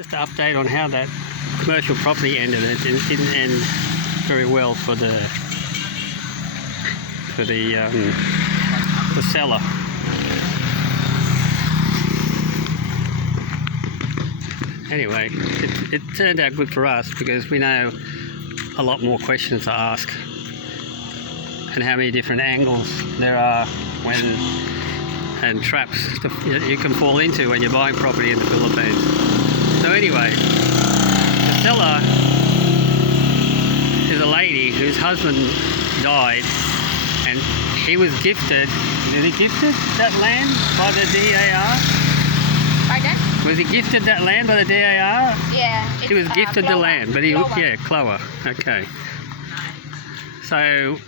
Just an update on how that commercial property ended. It didn't end very well for the seller. Anyway, it turned out good for us because we know a lot more questions to ask and how many different angles there are and traps that you can fall into when you're buying property in the Philippines. So anyway, the seller is a lady whose husband died, and he was gifted. Was he gifted that land by the DAR? Pardon? Was he gifted that land by the DAR? Yeah. He was gifted the land, but Clover. Okay. So,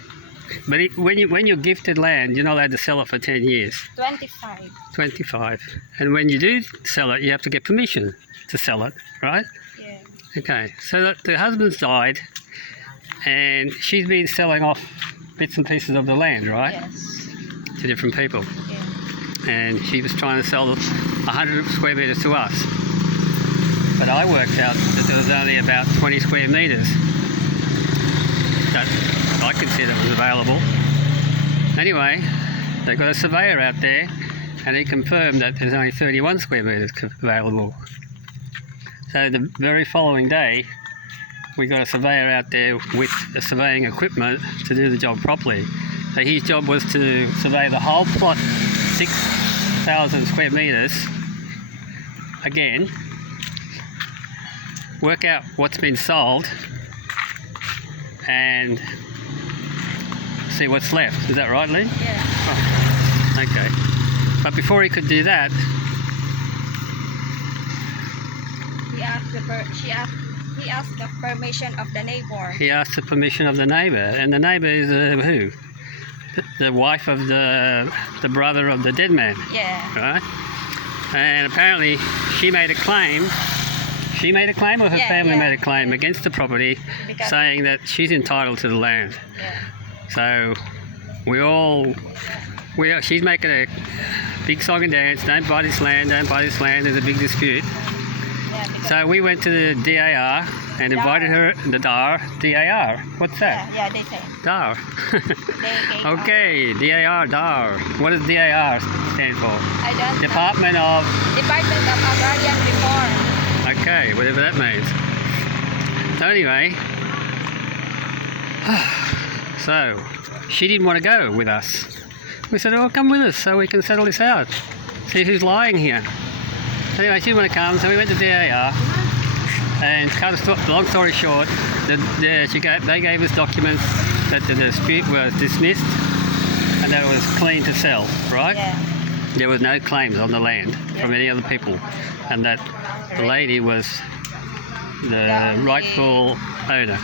but when you're gifted land, you're not allowed to sell it for 10 years. 25. 25. And when you do sell it, you have to get permission to sell it, right? Yeah. Okay. So the husband's died, and she's been selling off bits and pieces of the land, right? Yes. To different people. Yeah. And she was trying to sell 100 square metres to us. But I worked out that there was only about 20 square metres that I considered was available. Anyway, they got a surveyor out there, and he confirmed that there's only 31 square metres available. So the very following day, we got a surveyor out there with the surveying equipment to do the job properly. So his job was to survey the whole plot, 6,000 square metres, again, work out what's been sold, and see what's left. Is that right, Lee? Yeah. Oh, okay. But before he could do that, He asked the permission of the neighbor. he asked the permission of the neighbour, and the neighbour is who? The wife of the brother of the dead man. Yeah. Right? And apparently she made a claim. She made a claim, or her family made a claim against the property, saying that she's entitled to the land. Yeah. So she's making a big song and dance. Don't buy this land. Don't buy this land. There's a big dispute. Yeah, So we went to the DAR and invited her. The DAR. What's that? Yeah, they say. DAR. Okay, DAR. What does DAR stand for? I don't know. Department of. Department of Agrarian Reform. Okay, whatever that means. So anyway, so she didn't want to go with us. We said, "Oh, come with us so we can settle this out. See who's lying here." Anyway, she didn't want to come, so we went to DAR. And long story short, they gave us documents that the dispute was dismissed and that it was clean to sell, right? Yeah. There was no claims on the land from any other people, and that the lady was the rightful owner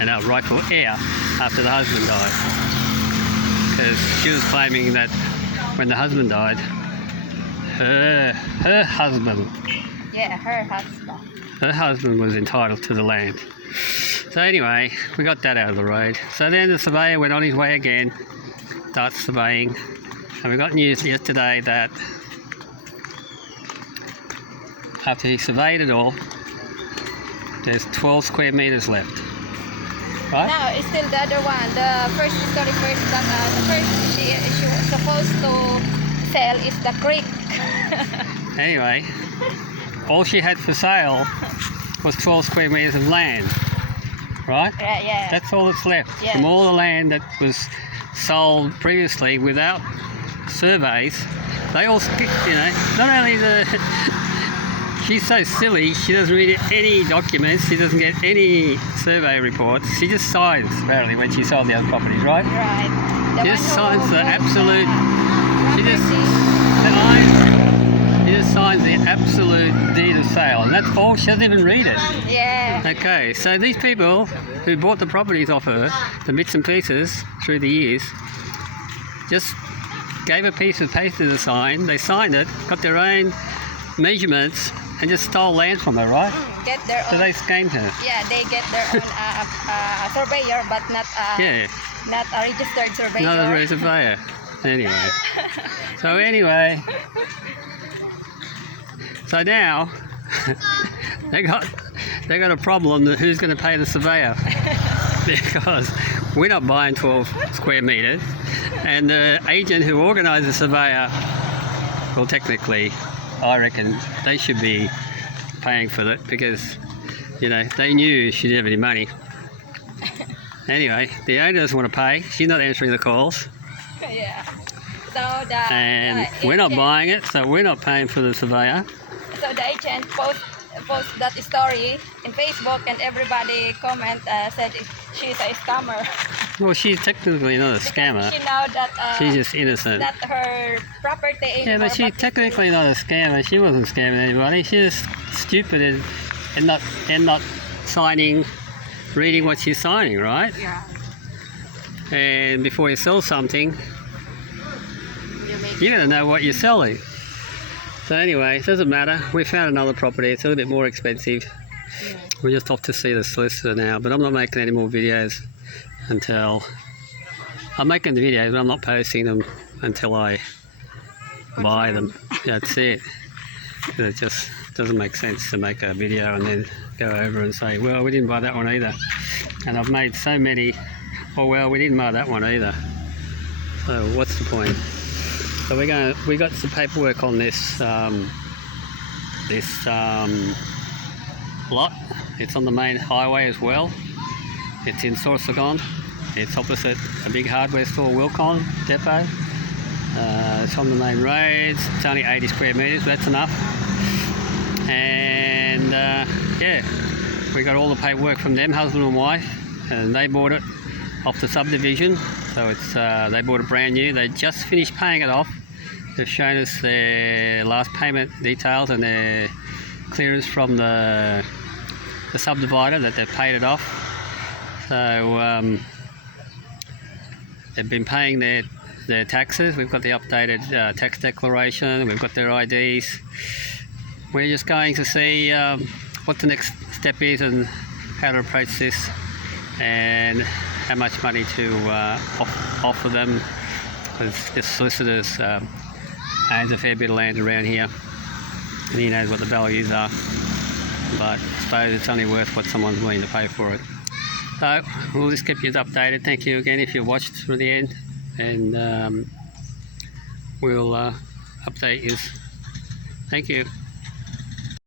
and our rightful heir after the husband died. Because she was claiming that when the husband died, her husband. Yeah, her husband. Her husband was entitled to the land. So anyway, we got that out of the road. So then the surveyor went on his way again, started surveying, and we got news yesterday that after he surveyed it all, there's 12 square metres left. Right? No, it's still the other one. The first story first that the first she was supposed to sell is the creek. Anyway, all she had for sale was 12 square metres of land, right? Yeah. That's all that's left. Yeah. From all the land that was sold previously without surveys, they all, not only she's so silly, she doesn't read any documents, she doesn't get any survey reports, she just signs, apparently, when she sold the other properties, right? Right. She just signs the absolute, She just signs the absolute deed of sale, and that's all. She doesn't even read it. Yeah. Okay, so these people who bought the properties off her, the bits and pieces through the years, just gave a piece of paper to sign. They signed it, got their own measurements, and just stole land from her, right? Get their So own. they scammed her. Yeah, they get their own surveyor, but not not a registered surveyor. Not a surveyor. Anyway. So now, they got a problem that who's going to pay the surveyor because we're not buying 12 square metres, and the agent who organised the surveyor, well, technically, I reckon they should be paying for it because, you know, they knew she didn't have any money. Anyway, the owner doesn't want to pay. She's not answering the calls. Yeah. So the And we're not buying it, so we're not paying for the surveyor. So the agent post that story in Facebook, and everybody comment said she's a scammer. Well, she's technically not a scammer. She know that She's just innocent. that her property anymore. Yeah, but she's technically not a scammer. She wasn't scamming anybody. She's just stupid and not signing, reading what she's signing, right? Yeah. And before you sell something, You you gotta know what you're selling. So anyway, it doesn't matter. We found another property. It's a little bit more expensive. Yeah. We're just off to see the solicitor now, but I'm not making any more videos until... I'm making the videos, but I'm not posting them until I buy them. Yeah, that's it. It just doesn't make sense to make a video and then go over and say, well, we didn't buy that one either. And I've made so many, oh well, we didn't buy that one either. So what's the point? So we got some paperwork on this lot. It's on the main highway as well. It's in Sorsogon. It's opposite a big hardware store, Wilcon depot. It's on the main roads. It's only 80 square metres, but that's enough. And yeah, we got all the paperwork from them, husband and wife, and they bought it off the subdivision. So it's they bought it brand new. They just finished paying it off. They've shown us their last payment details and their clearance from the subdivider that they've paid it off. So they've been paying their taxes. We've got the updated tax declaration. We've got their IDs. We're just going to see what the next step is and how to approach this, and how much money to offer them. This solicitors owns a fair bit of land around here, and he knows what the values are, but I suppose it's only worth what someone's willing to pay for it. So we'll just keep you updated. Thank you again if you watched through the end, and we'll update you. Thank you.